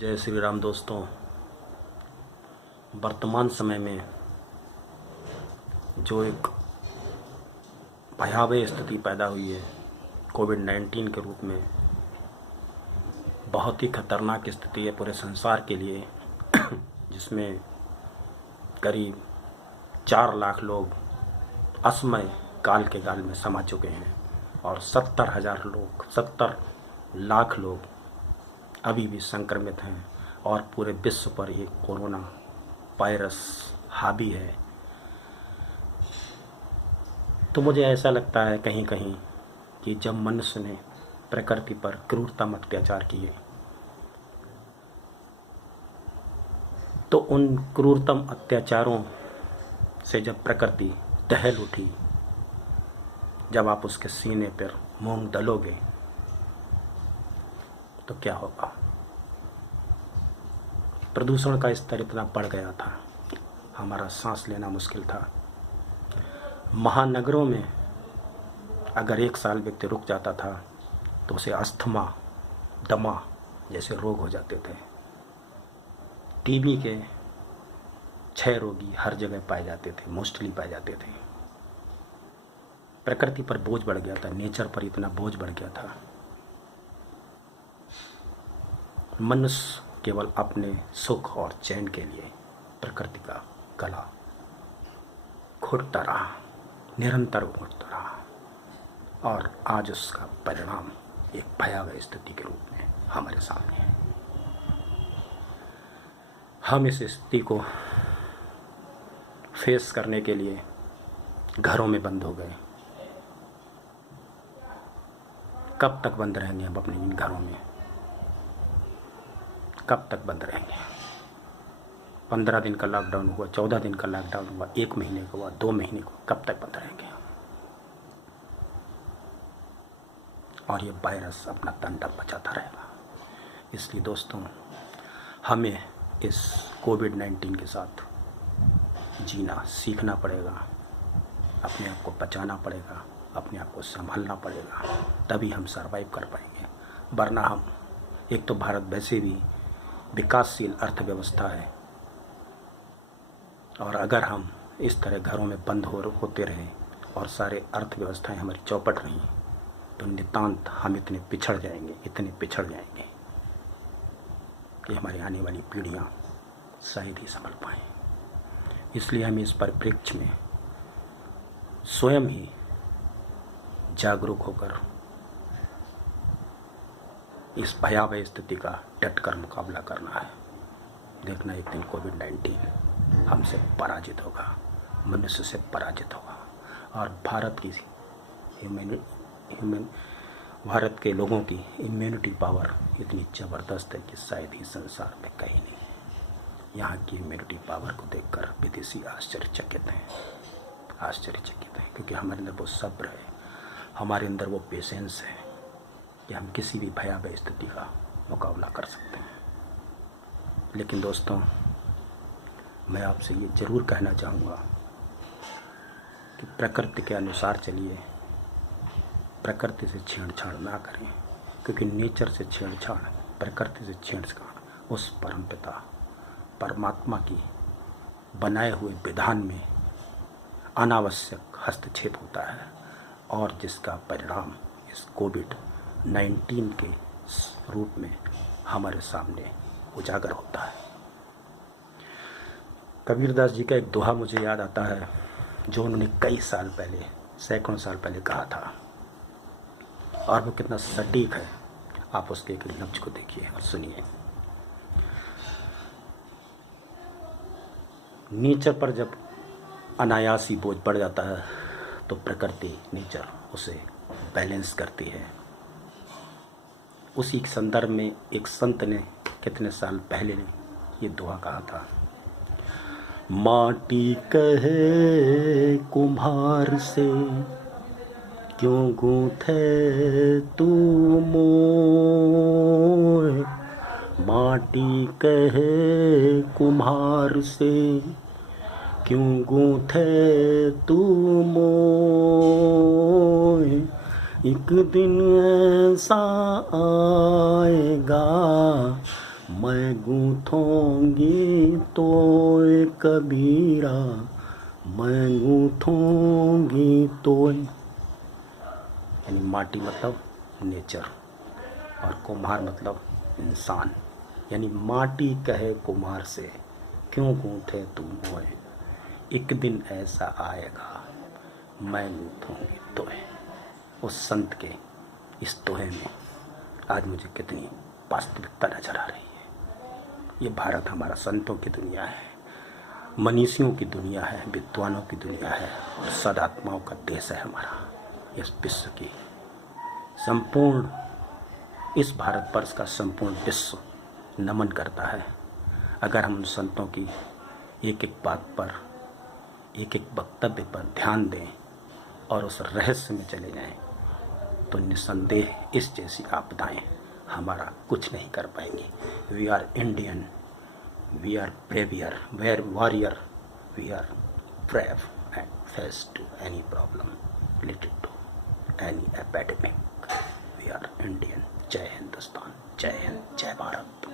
जय श्री राम दोस्तों। वर्तमान समय में जो एक भयावह स्थिति पैदा हुई है कोविड-19 के रूप में, बहुत ही खतरनाक स्थिति है पूरे संसार के लिए जिसमें करीब 4 लाख लोग असमय काल के गाल में समा चुके हैं और 70 लाख लोग अभी भी संक्रमित हैं और पूरे विश्व पर ये कोरोना वायरस हावी है। तो मुझे ऐसा लगता है कहीं कहीं कि जब मनुष्य ने प्रकृति पर क्रूरतम अत्याचार किए तो उन क्रूरतम अत्याचारों से जब प्रकृति दहल उठी, जब आप उसके सीने पर मूंग दलोगे तो क्या होगा। प्रदूषण का स्तर इतना बढ़ गया था, हमारा सांस लेना मुश्किल था। महानगरों में अगर 1 साल व्यक्ति रुक जाता था तो उसे अस्थमा, दमा जैसे रोग हो जाते थे। टीबी के 6 रोगी हर जगह पाए जाते थे, मोस्टली पाए जाते थे। प्रकृति पर बोझ बढ़ गया था, नेचर पर इतना बोझ बढ़ गया था। मनुष्य केवल अपने सुख और चैन के लिए प्रकृति का गला घोटता रहा, निरंतर घोटता रहा और आज उसका परिणाम एक भयावह स्थिति के रूप में हमारे सामने है। हम इस स्थिति को फेस करने के लिए घरों में बंद हो गए। कब तक बंद रहेंगे हम अपने इन घरों में? कब तक बंद रहेंगे? 15 दिन का लॉकडाउन हुआ, 14 दिन का लॉकडाउन हुआ, 1 महीने का हुआ, 2 महीने का, कब तक बंद रहेंगे? और ये वायरस अपना तांडव मचाता रहेगा। इसलिए दोस्तों, हमें इस कोविड-19 के साथ जीना सीखना पड़ेगा, अपने आप को बचाना पड़ेगा, अपने आप को संभालना पड़ेगा, तभी हम सरवाइव कर पाएंगे। वरना हम, एक तो भारत वैसे भी विकासशील अर्थव्यवस्था है और अगर हम इस तरह घरों में बंद होते रहें और सारे अर्थव्यवस्थाएं हमारी चौपट रही तो नितांत हम इतने पिछड़ जाएंगे कि हमारी आने वाली पीढ़ियां शायद ही संभल पाएं। इसलिए हमें इस परिप्रेक्ष्य में स्वयं ही जागरूक होकर इस भयावह स्थिति का डटकर मुकाबला करना है। देखना एक दिन कोविड-19 हमसे पराजित होगा, मनुष्य से पराजित होगा और भारत के लोगों की इम्यूनिटी पावर इतनी ज़बरदस्त है कि शायद ही संसार में कहीं नहीं। यहाँ की इम्यूनिटी पावर को देखकर विदेशी आश्चर्यचकित हैं, क्योंकि हमारे अंदर वो सब्र है, हमारे अंदर वो पेशेंस है कि हम किसी भी भयावह स्थिति का मुकाबला कर सकते हैं। लेकिन दोस्तों, मैं आपसे ये ज़रूर कहना चाहूँगा कि प्रकृति के अनुसार चलिए, प्रकृति से छेड़छाड़ ना करें, क्योंकि नेचर से छेड़छाड़, प्रकृति से छेड़छाड़ उस परमपिता परमात्मा की बनाए हुए विधान में अनावश्यक हस्तक्षेप होता है और जिसका परिणाम इस कोविड-19 के रूप में हमारे सामने उजागर होता है। कबीरदास जी का एक दोहा मुझे याद आता है जो उन्होंने कई साल पहले, सैकड़ों साल पहले कहा था और वो कितना सटीक है। आप उसके एक लफ्ज को देखिए और सुनिए। नेचर पर जब अनायासी बोझ बढ़ जाता है तो प्रकृति, नेचर उसे बैलेंस करती है। उसी संदर्भ में एक संत ने कितने साल पहले ने ये दोहा कहा था, माटी कहे कुम्हार से क्यों गूंथे तू मोह, माटी कहे कुम्हार से क्यों गूंथे तू मोह, एक दिन ऐसा आएगा मैं गूंथूंगी तोय कबीरा, मैं गूंथूंगी तोय। यानी माटी मतलब नेचर और कुम्हार मतलब इंसान। यानी माटी कहे कुम्हार से, क्यों गूंथे तू मोए, एक दिन ऐसा आएगा मैं गूंथूंगी तोय। उस संत के इस दोहे में आज मुझे कितनी वास्तविकता नजर आ रही है। ये भारत हमारा संतों की दुनिया है, मनीषियों की दुनिया है, विद्वानों की दुनिया है और सदात्माओं का देश है हमारा। इस विश्व की संपूर्ण, इस भारतवर्ष का संपूर्ण विश्व नमन करता है। अगर हम उन संतों की एक एक बात पर, एक एक वक्तव्य पर ध्यान दें और उस रहस्य में चले जाएं, तो निस्संदेह इस जैसी आपदाएं हमारा कुछ नहीं कर पाएंगी। We are Indian, we are braver, we are warrior, we are brave and face to any problem related to any epidemic. We are Indian. जय हिंदुस्तान, जय हिंद, जय भारत।